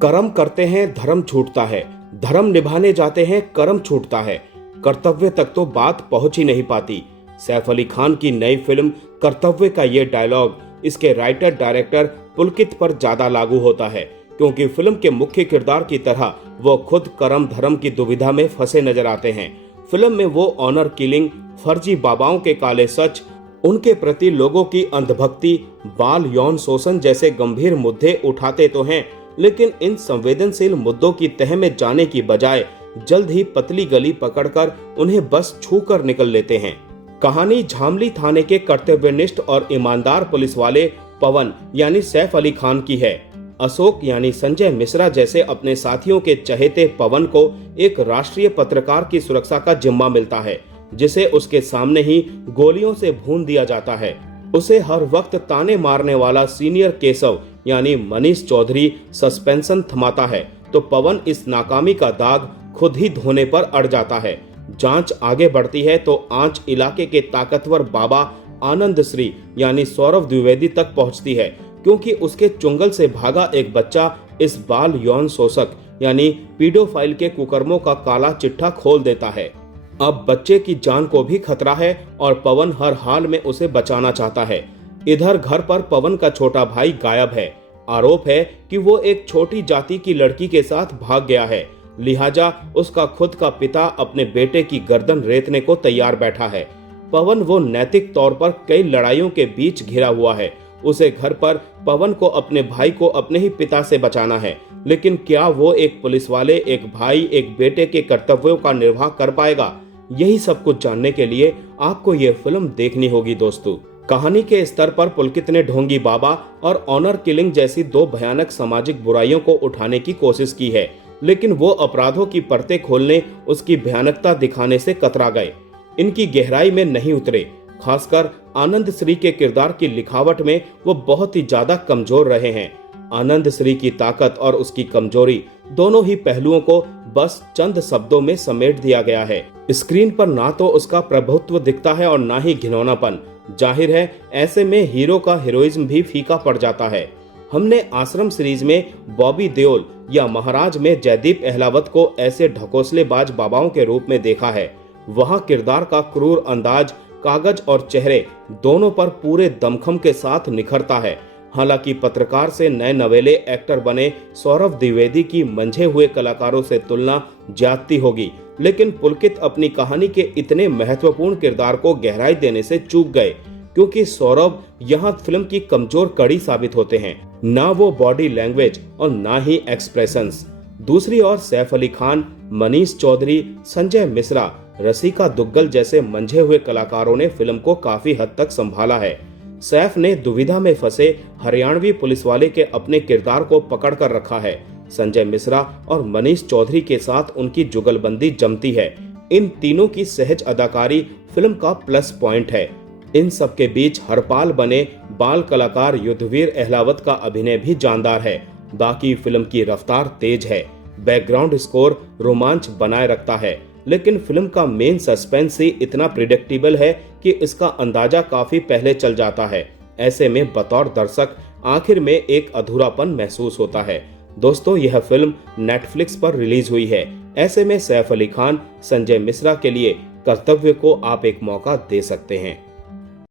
कर्म करते हैं धर्म छूटता है, धर्म निभाने जाते हैं कर्म छूटता है, कर्तव्य तक तो बात पहुंच ही नहीं पाती। सैफ अली खान की नई फिल्म कर्तव्य का ये डायलॉग इसके राइटर डायरेक्टर पुलकित पर ज्यादा लागू होता है, क्योंकि फिल्म के मुख्य किरदार की तरह वो खुद कर्म धर्म की दुविधा में फंसे नजर आते हैं। फिल्म में वो ऑनर किलिंग, फर्जी बाबाओं के काले सच, उनके प्रति लोगों की अंधभक्ति, बाल यौन शोषण जैसे गंभीर मुद्दे उठाते तो हैं, लेकिन इन संवेदनशील मुद्दों की तह में जाने की बजाय जल्द ही पतली गली पकड़कर उन्हें बस छू कर निकल लेते हैं। कहानी झामली थाने के कर्तव्यनिष्ठ और ईमानदार पुलिस वाले पवन यानी सैफ अली खान की है। अशोक यानी संजय मिश्रा जैसे अपने साथियों के चहेते पवन को एक राष्ट्रीय पत्रकार की सुरक्षा का जिम्मा मिलता है, जिसे उसके सामने ही गोलियों से भून दिया जाता है। उसे हर वक्त ताने मारने वाला सीनियर केशव यानी मनीष चौधरी सस्पेंशन थमाता है, तो पवन इस नाकामी का दाग खुद ही धोने पर अड़ जाता है। जांच आगे बढ़ती है तो आंच इलाके के ताकतवर बाबा आनंद श्री यानी सौरभ द्विवेदी तक पहुंचती है, क्योंकि उसके चुंगल से भागा एक बच्चा इस बाल यौन शोषक यानी पीडोफाइल के कुकर्मों का काला चिट्ठा खोल देता है। अब बच्चे की जान को भी खतरा है और पवन हर हाल में उसे बचाना चाहता है। इधर घर पर पवन का छोटा भाई गायब है। आरोप है कि वो एक छोटी जाति की लड़की के साथ भाग गया है, लिहाजा उसका खुद का पिता अपने बेटे की गर्दन रेतने को तैयार बैठा है। पवन वो नैतिक तौर पर कई लड़ाइयों के बीच घिरा हुआ है। उसे घर पर पवन को अपने भाई को अपने ही पिता से बचाना है, लेकिन क्या वो एक पुलिस वाले, एक भाई, एक बेटे के कर्तव्यों का निर्वाह कर पाएगा? यही सब कुछ जानने के लिए आपको ये फिल्म देखनी होगी दोस्तों। कहानी के स्तर पर पुलकित ने ढोंगी बाबा और ऑनर किलिंग जैसी दो भयानक सामाजिक बुराइयों को उठाने की कोशिश की है, लेकिन वो अपराधों की परतें खोलने, उसकी भयानकता दिखाने से कतरा गए, इनकी गहराई में नहीं उतरे। खासकर आनंद श्री के किरदार की लिखावट में वो बहुत ही ज्यादा कमजोर रहे हैं। आनंद श्री की ताकत और उसकी कमजोरी दोनों ही पहलुओं को बस चंद शब्दों में समेट दिया गया है। स्क्रीन पर ना तो उसका प्रभुत्व दिखता है और ना ही घिनौनापन। जाहिर है ऐसे में हीरो का हीरोइज्म भी फीका पड़ जाता है। हमने आश्रम सीरीज में बॉबी देओल या महाराज में जयदीप अहलावत को ऐसे ढकोसलेबाज बाबाओं के रूप में देखा है। वहां किरदार का क्रूर अंदाज कागज और चेहरे दोनों पर पूरे दमखम के साथ निखरता है। हालांकि पत्रकार से नए नवेले एक्टर बने सौरभ द्विवेदी की मंझे हुए कलाकारों से तुलना ज्यादती होगी, लेकिन पुलकित अपनी कहानी के इतने महत्वपूर्ण किरदार को गहराई देने से चूक गए, क्योंकि सौरभ यहाँ फिल्म की कमजोर कड़ी साबित होते हैं। ना वो बॉडी लैंग्वेज और ना ही एक्सप्रेशंस। दूसरी ओर सैफ अली खान, मनीष चौधरी, संजय मिश्रा, रसिका दुग्गल जैसे मंझे हुए कलाकारों ने फिल्म को काफी हद तक संभाला है। सैफ ने दुविधा में फंसे हरियाणवी पुलिस वाले के अपने किरदार को पकड़ कर रखा है। संजय मिश्रा और मनीष चौधरी के साथ उनकी जुगलबंदी जमती है। इन तीनों की सहज अदाकारी फिल्म का प्लस पॉइंट है। इन सब के बीच हरपाल बने बाल कलाकार युद्धवीर अहलावत का अभिनय भी जानदार है। बाकी फिल्म की रफ्तार तेज है, बैकग्राउंड स्कोर रोमांच बनाए रखता है, लेकिन फिल्म का मेन सस्पेंस ही इतना प्रिडिक्टेबल है कि इसका अंदाजा काफी पहले चल जाता है। ऐसे में बतौर दर्शक आखिर में एक अधूरापन महसूस होता है। दोस्तों, यह फिल्म नेटफ्लिक्स पर रिलीज हुई है। ऐसे में सैफ अली खान, संजय मिश्रा के लिए कर्तव्य को आप एक मौका दे सकते हैं।